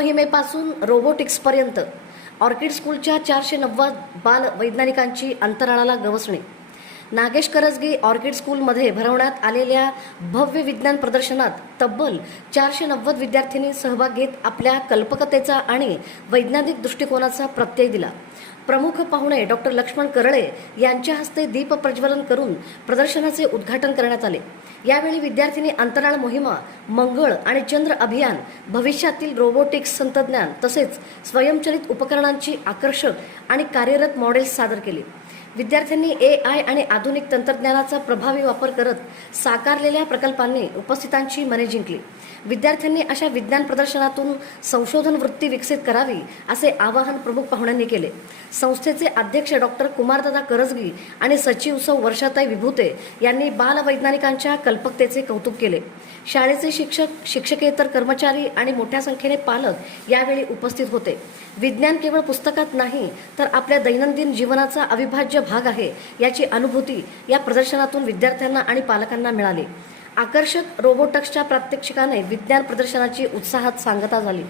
मोहिमेपासून रोबोटिक्सपर्यंत orchid स्कूलच्या 490 बाल वैज्ञानिकांची अंतराळाला गवसणी. नागेश करजगी ऑर्किड स्कूलमध्ये भरवण्यात आलेल्या भव्य विज्ञान प्रदर्शनात तब्बल 490 विद्यार्थ्यांनी सहभाग घेत आपल्या कल्पकतेचा आणि वैज्ञानिक दृष्टिकोनाचा प्रत्यय दिला. प्रमुख पाहुणे डॉक्टर लक्ष्मण करळे यांच्या हस्ते दीप प्रज्वलन करून प्रदर्शनाचे उद्घाटन करण्यात आले. यावेळी विद्यार्थ्यांनी अंतराळ मोहिमा, मंगळ आणि चंद्र अभियान, भविष्यातील रोबोटिक्स तंत्रज्ञान तसेच स्वयंचलित उपकरणांची आकर्षक आणि कार्यरत मॉडेल्स सादर केली. विद्यार्थ्यांनी AI आणि आधुनिक तंत्रज्ञानाचा प्रभावी वापर करत साकारलेल्या प्रकल्पांनी उपस्थितांची मने जिंकली. विद्यार्थ्यांनी अशा विज्ञान प्रदर्शनातून संशोधन वृत्ती विकसित करावी असे आवाहन प्रमुख पाहुण्यांनी केले. संस्थेचे अध्यक्ष डॉक्टर कुमारदादा करजगी आणि सचिव सौ वर्षाताई विभूते यांनी बालवैज्ञानिकांच्या कल्पकतेचे कौतुक केले. शाळेचे शिक्षक, शिक्षकेतर कर्मचारी आणि मोठ्या संख्येने पालक यावेळी उपस्थित होते. विज्ञान केवळ पुस्तकात नाही तर आपल्या दैनंदिन जीवनाचा अविभाज्य भाग आहे याची अनुभूती या प्रदर्शनातून विद्यार्थ्यांना आणि पालकांना मिळाली. आकर्षक रोबोटिक्सच्या प्रात्यक्षिकाने विज्ञान प्रदर्शनाची उत्साहात सांगता झाली.